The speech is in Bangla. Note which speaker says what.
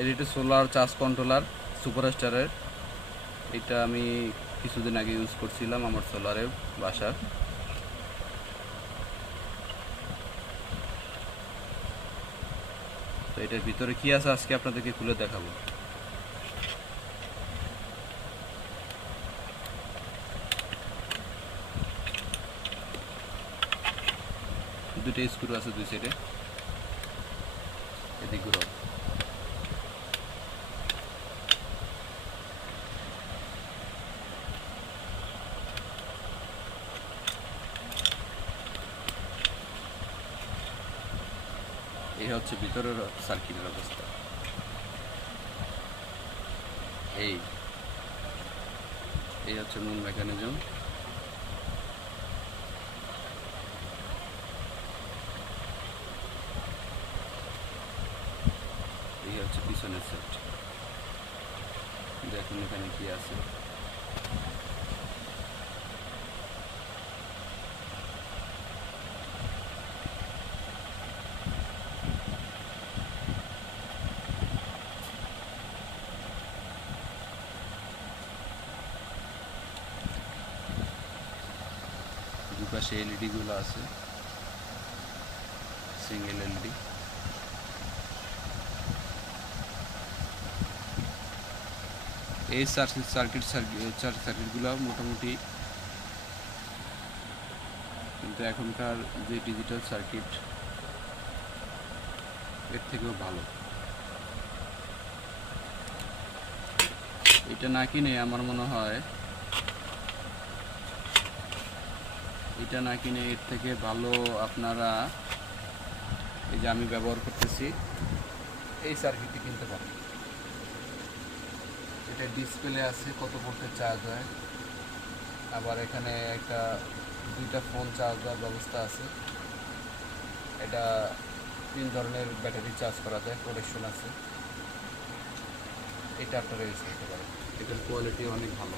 Speaker 1: এডিটে সোলার চার্জ কন্ট্রোলার, সুপারস্টারের। এটা আমি কিছুদিন আগে ইউজ করছিলাম আমার সোলারে বাসার। তো এটার ভিতরে কি আছে আজকে আপনাদেরকে খুলে দেখাবো। দুটো স্ক্রু আছে দুই সাইডে এদিক এই হচ্ছে ভিতরের সার্কিটের অবস্থা। এই এই হচ্ছে মূল মেকানিজম এই হচ্ছে পিছনের সেট দেখুন এখানে কি আছে। দুপাশে এলইডি গুলো আছে সিঙ্গেল এলইডি এই সার্কিট সার্কিট চার্জ সার্কিটগুলো মোটামুটি কিন্তু এখনকার যে ডিজিটাল সার্কিট এর থেকেও ভালো। এটা না কিনে আমার মনে হয় এটা না কিনে এর থেকে ভালো আপনারা এই যে আমি ব্যবহার করতেছি, এই সার্কিটটি কিনতে পারেন। এটা ডিসপ্লে আছে, কত ভোল্টের চার্জ হয়। আবার এখানে একটা, দুইটা ফোন চার্জ দেওয়ার ব্যবস্থা আছে। এটা তিন ধরনের ব্যাটারি চার্জ করা যায় প্রোটেকশন আছে। এটা আপনারা ইউজ করতে পারেন। এটার কোয়ালিটি অনেক ভালো।